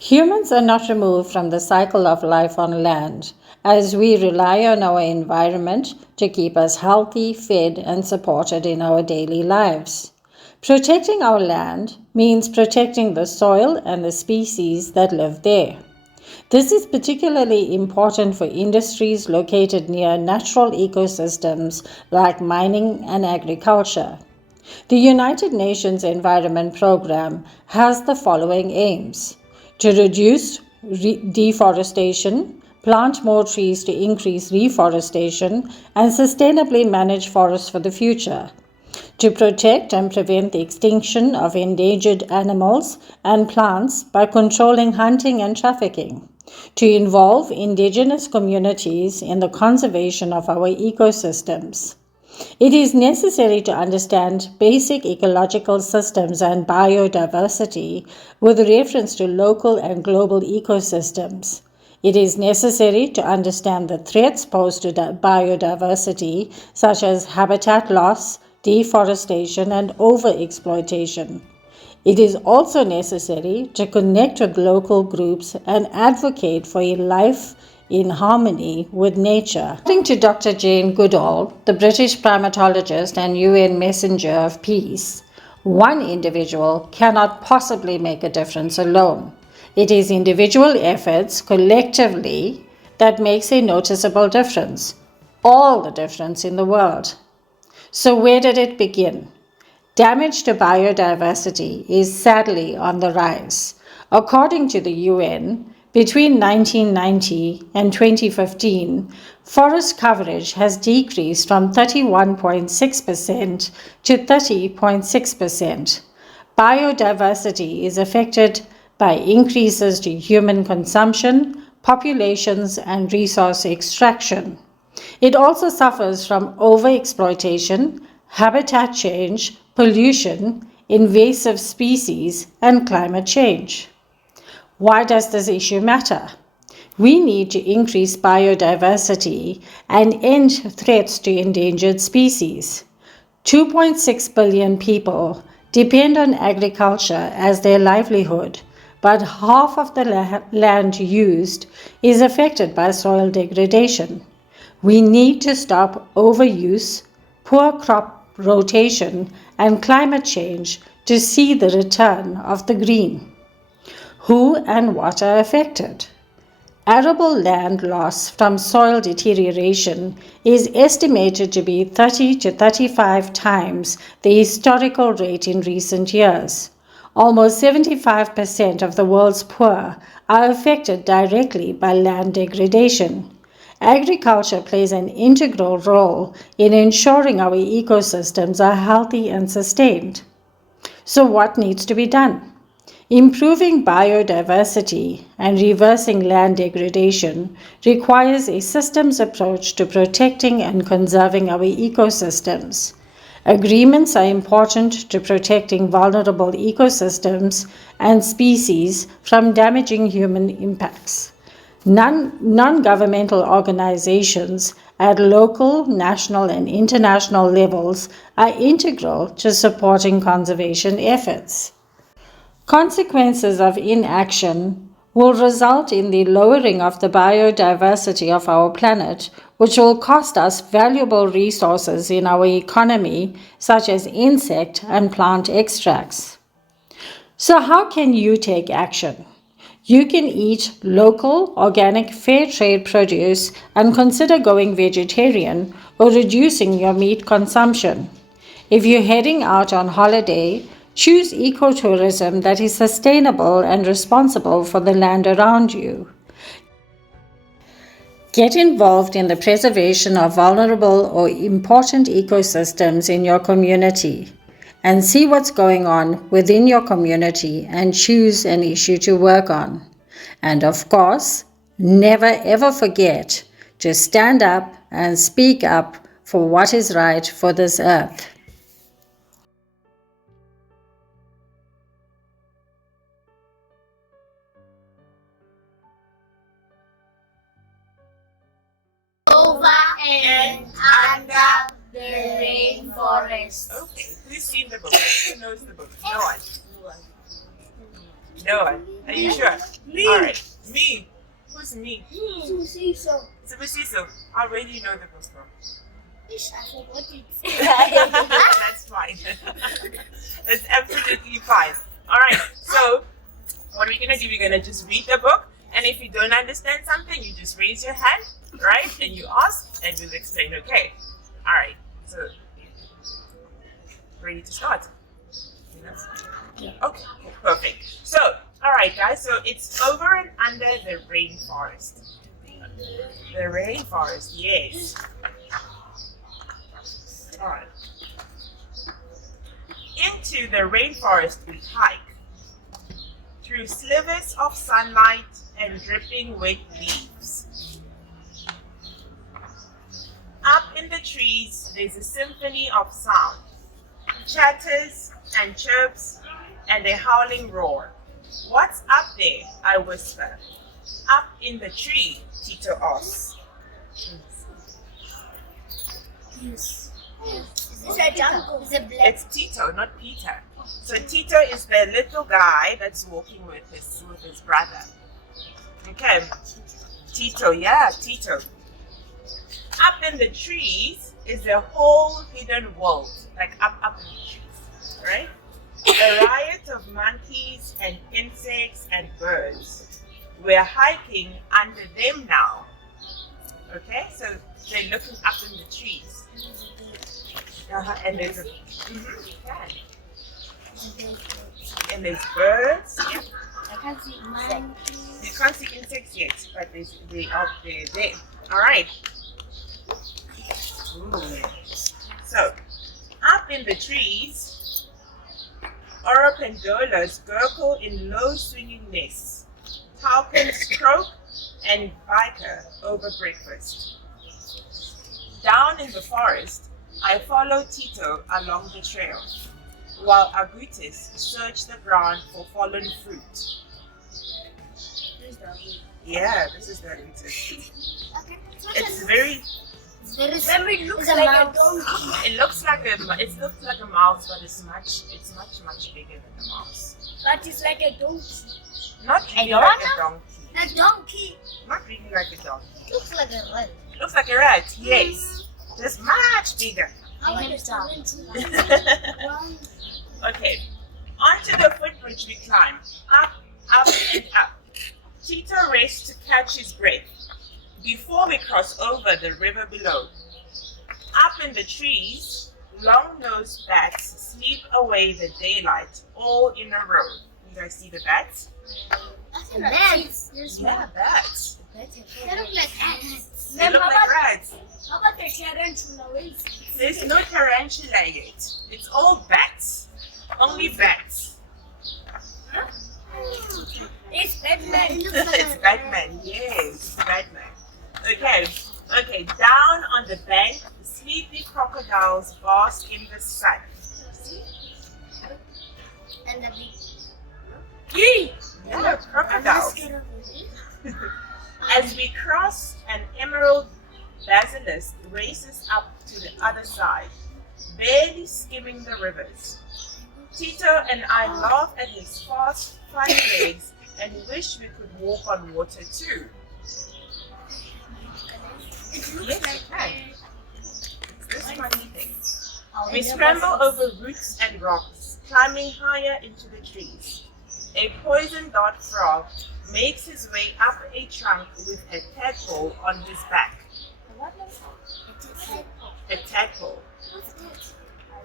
Humans are not removed from the cycle of life on land, as we rely on our environment to keep us healthy, fed, and supported in our daily lives. Protecting our land means protecting the soil and the species that live there. This is particularly important for industries located near natural ecosystems like mining and agriculture. The United Nations Environment Programme has the following aims: to reduce deforestation, plant more trees to increase reforestation, and sustainably manage forests for the future; to protect and prevent the extinction of endangered animals and plants by controlling hunting and trafficking; to involve indigenous communities in the conservation of our ecosystems. It is necessary to understand basic ecological systems and biodiversity with reference to local and global ecosystems. It is necessary to understand the threats posed to biodiversity, such as habitat loss, deforestation, and overexploitation. It is also necessary to connect with local groups and advocate for a life in harmony with nature. According to Dr. Jane Goodall, the British primatologist and UN Messenger of Peace, one individual cannot possibly make a difference alone. It is individual efforts collectively that makes a noticeable difference, all the difference in the world. So where did it begin? Damage to biodiversity is sadly on the rise. According to the UN, between 1990 and 2015, forest coverage has decreased from 31.6% to 30.6%. Biodiversity is affected by increases to human consumption, populations, and resource extraction. It also suffers from overexploitation, habitat change, pollution, invasive species, and climate change. Why does this issue matter? We need to increase biodiversity and end threats to endangered species. 2.6 billion people depend on agriculture as their livelihood, but half of the land used is affected by soil degradation. We need to stop overuse, poor crop rotation, and climate change to see the return of the green. Who and what are affected? Arable land loss from soil deterioration is estimated to be 30 to 35 times the historical rate in recent years. Almost 75% of the world's poor are affected directly by land degradation. Agriculture plays an integral role in ensuring our ecosystems are healthy and sustained. So what needs to be done? Improving biodiversity and reversing land degradation requires a systems approach to protecting and conserving our ecosystems. Agreements are important to protecting vulnerable ecosystems and species from damaging human impacts. Non-governmental organizations at local, national, and international levels are integral to supporting conservation efforts. Consequences of inaction will result in the lowering of the biodiversity of our planet, which will cost us valuable resources in our economy, such as insect and plant extracts. So how can you take action? You can eat local, organic, fair trade produce and consider going vegetarian or reducing your meat consumption. If you're heading out on holiday, choose ecotourism that is sustainable and responsible for the land around you. Get involved in the preservation of vulnerable or important ecosystems in your community and see what's going on within your community and choose an issue to work on. And of course, never ever forget to stand up and speak up for what is right for this earth. Over and under the rainforest. Okay, who's seen the book? Who knows the book? No one. No one. Are you sure? Alright. Me. Who's me? Susiso. Subasiso. I already know the book from. Ish, I forgot it. That's fine. It's absolutely fine. Alright, so what we're gonna do, we're gonna just read the book, and if you don't understand something, you just raise your hand, right? And you ask, and we'll explain, okay? Alright, so ready to start? Yeah. Okay, perfect. So, alright guys, so it's over and under the rainforest. The rainforest, yes. Alright. Into the rainforest we hike, through slivers of sunlight and dripping wet leaves. Up in the trees there's a symphony of sound, chatters and chirps and a howling roar. What's up there? I whisper. Up in the tree, Tito asks. Yes. It's a jungle. It's a black. It's Tito, not Peter. So Tito is the little guy that's walking with his brother. Okay. Tito, yeah, Tito. Up in the trees is a whole hidden world, like up in the trees, right? A riot of monkeys and insects and birds. We're hiking under them now. Okay, so they're looking up in the trees. And there's and there's birds. Yeah. I can't see insects. You can't see insects yet, but they are there. All right. Ooh. So, up in the trees, oropendolas gurgle in low swinging nests. Falcons croak and biker over breakfast. Down in the forest, I follow Tito along the trail, while agoutis search the ground for fallen fruit. Yeah, this is the agoutis. Okay. It's very. It looks like a donkey. It looks like a mouse, but it's much bigger than a mouse. But it's like a donkey. Not really like a donkey. A donkey. Not really like a donkey. Looks like a rat. Looks like a rat. Yes, just much bigger. I understand. Okay, onto the footbridge we climb. Up, and up. Tito raced to catch his breath before we cross over the river below. Up in the trees, long-nosed bats sleep away the daylight all in a row. You guys see the bats? Bats. Yeah, bats. They look like ants. They look like rats. How about the tarantula? There's no tarantula yet. It's all bats. Only bats. It's Batman. It's Batman. Yes, it's Batman. Okay, down on the bank, sleepy crocodiles bask in the sun. And the big. Yeah, crocodiles. As we cross, an emerald basilisk races up to the other side, barely skimming the rivers. Tito and I laugh at his fast, funny legs and wish we could walk on water too. Yes, we can. This funny thing. We scramble over roots and rocks, climbing higher into the trees. A poison dart frog makes his way up a trunk with a tadpole on his back. A tadpole.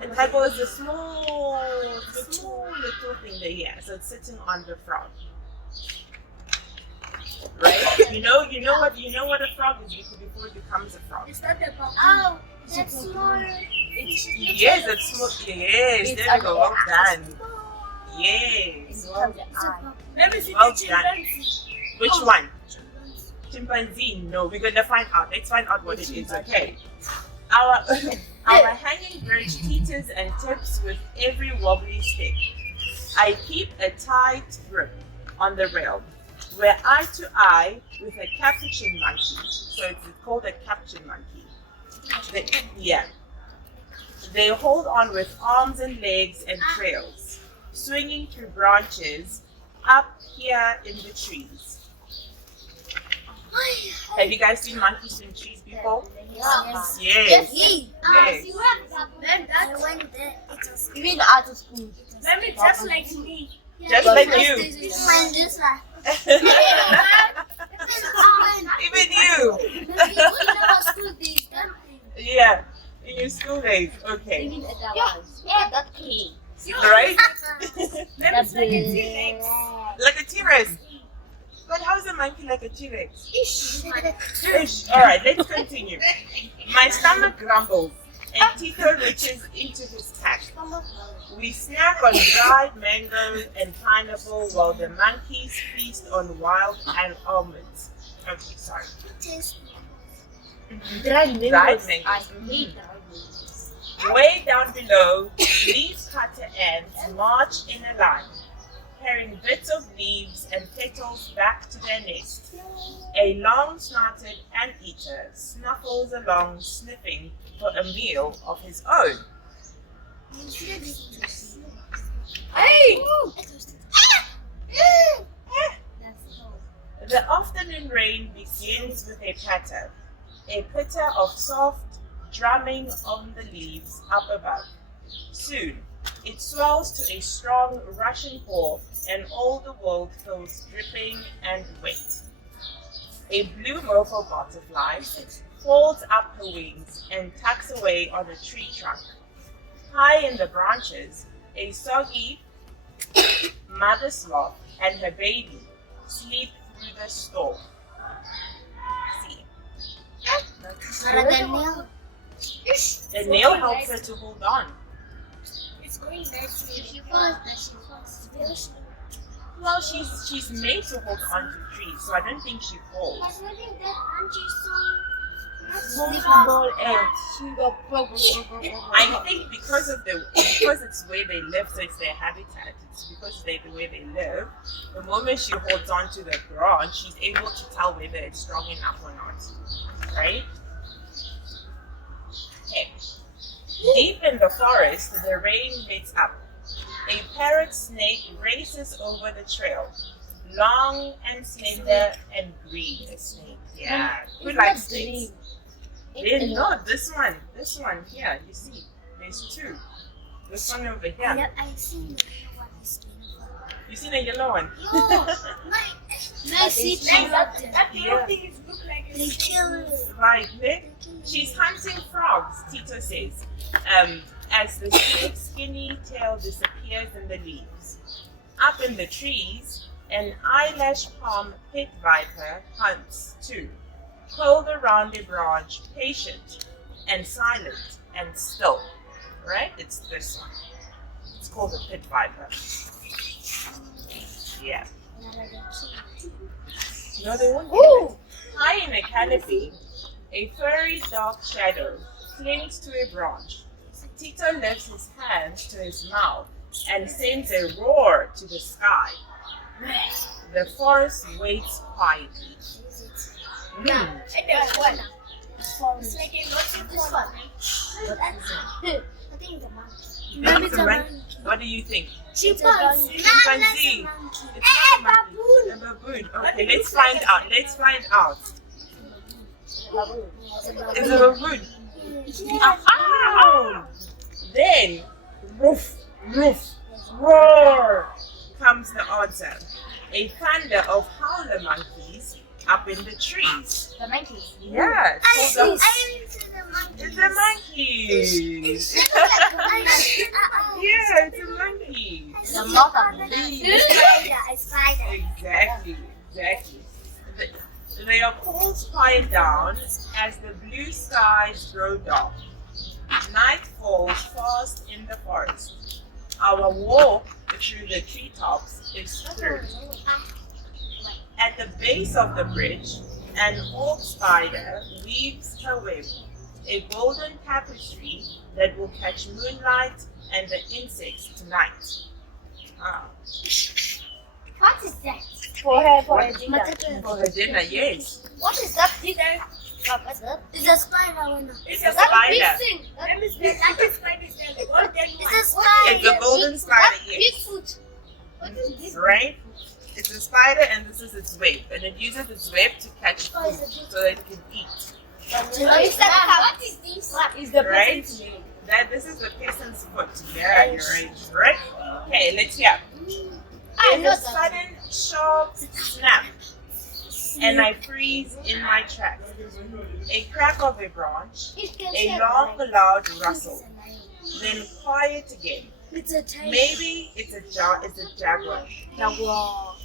A tadpole is a small little thing there, yeah. So it's sitting on the frog. Right? You know what a frog is before it becomes a frog. It's not the Oh, that's small. Yes, that's small. Yes, there we go. Well done. Yes, well done. Let me see Well the done. chimpanzee. Which one? Chimpanzee? No, we're gonna find out. Let's find out what it is, okay? Our hanging bridge teeters and tips with every wobbly stick. I keep a tight grip on the rail. We're eye to eye with a capuchin monkey. So it's called a capuchin monkey. They hold on with arms and legs and trails, swinging through branches up here in the trees. Have you guys seen monkeys in trees before? Yes. Yes. Yes. Yes. I went there. It was Even out of school. maybe just like me. Just like you. This one, this one. Even you. In our school days, that thing. Yeah. In your school days. Okay. Even at that was. Yeah, that key. Right? That's Like a T-Rex. But how is a monkey like a T-Rex? Ish. Ish. Alright, let's continue. My stomach grumbles and Tito reaches into his pack. We snack on dried mango and pineapple while the monkeys feast on wild and almonds. Okay, sorry. dried Dried mangoes. mangoes. I hate dried mangoes. Way down below, leaf cutter ants march in a line, carrying bits of leaves and petals back to their nest. A long-snouted anteater snuffles along, sniffing for a meal of his own. Hey! The afternoon rain begins with a patter, a pitter of soft drumming on the leaves up above. Soon, it swells to a strong rushing pour, and all the world feels dripping and wet. A blue mofo butterfly folds up her wings and tucks away on a tree trunk. High in the branches, a soggy mother sloth and her baby sleep through the storm. See? The nail helps her to hold on. It's going nicely. If she falls, does she falls? Well, she's made to hold on to trees, so I don't think she falls. Ball and she got I think because it's where they live, so it's their habitat. It's because they're the way they live. The moment she holds on to the branch, she's able to tell whether it's strong enough or not. Right? Okay. Deep in the forest, the rain lets up. A parrot snake races over the trail. Long and slender and green. A snake. Yeah. Who likes snakes? No, this one here, you see, there's two. This one over here. I seen the one is You seen a yellow one? No, I see that Yeah. thing is look like they kill it. Right, she's hunting frogs, Tito says, as the snake's skinny tail disappears in the leaves. Up in the trees, an eyelash palm pit viper hunts too. Curled around a branch, patient and silent and still. Right? It's this one. It's called a pit viper. Yeah. No, they won't. Ooh! High in a canopy, a furry dark shadow clings to a branch. Tito lifts his hand to his mouth and sends a roar to the sky. The forest waits quietly. There's one. It's like a this one. I think it's a monkey. Maybe it's a monkey. What do you think? Chimpanzee. Chimpanzee. It's not a monkey. A baboon. Okay, let's find out. It's a baboon. Ow! Then, roof, roar, comes the answer. A thunder of howler monkeys up in the trees. The monkeys. Yeah, it's called It's a monkey. Yeah, it's a monkey. The mouth of the bee. A spider. Exactly. They are called quiet down as the blue skies grow dark. Night falls fast in the forest. Our walk through the treetops is through. At the base of the bridge, an hawk spider weaves her web, a golden tapestry that will catch moonlight and the insects tonight. Ah. What is that? For her dinner. For her dinner, yes. What is that dinner? What's that? It's a spider. It's a spider. It's a spider. It's a golden spider, yes. Bigfoot. What is this? Right? It's a spider and this is its web. And it uses its web to catch food so that it can eat. What is the Right? person's name? This is the peasant's foot. Yeah, you're right. Right? Okay, let's hear. In a sudden sharp snap, and I freeze in my tracks. A crack of a branch, a long loud rustle, then quiet again. It's a tiger. Maybe it's a jaguar. Jaguar.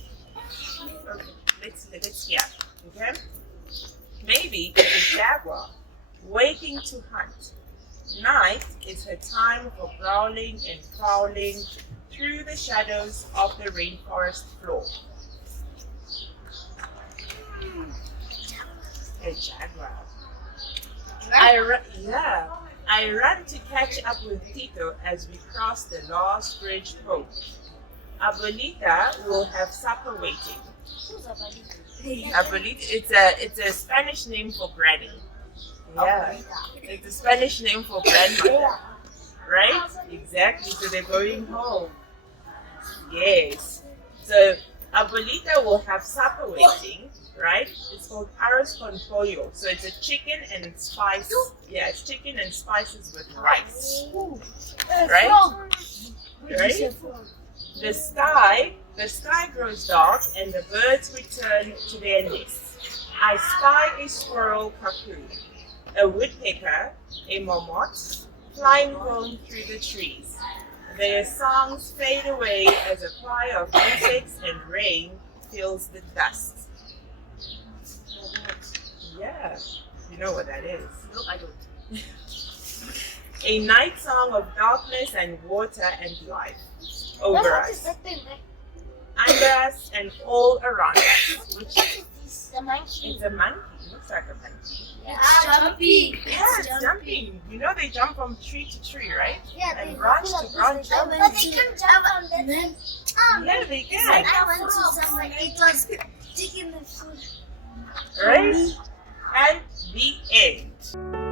Okay, let's hear. Okay? Maybe it's a jaguar waiting to hunt. Night is her time for prowling and prowling through the shadows of the rainforest floor. A jaguar. I run to catch up with Tito as we cross the last bridge home. Abuelita will have supper waiting. Abuelita, it's a Spanish name for granny. Yeah, it's a Spanish name for grandmother. Right? Exactly. So they're going home. Yes. So Abuelita will have supper waiting. Right? It's called arroz con pollo. So it's a chicken and spice. Yeah, it's chicken and spices with rice. Right? Right? The sky grows dark and the birds return to their nests. I spy a squirrel cuckoo, a woodpecker, a marmot, flying home through the trees. Their songs fade away as a choir of insects and rain fills the dust. Yeah, you know what that is. No, I don't. A night song of darkness and water and life over us, under us, and all around us. Which It's a monkey. it's a monkey. It looks like a monkey. It's jumping. Yeah, it's jumping. You know they jump from tree to tree, right? Yeah, And they branch to branch. But they can jump on them. Yeah, they can. I went to someone. It was taking the food. Right? And the end.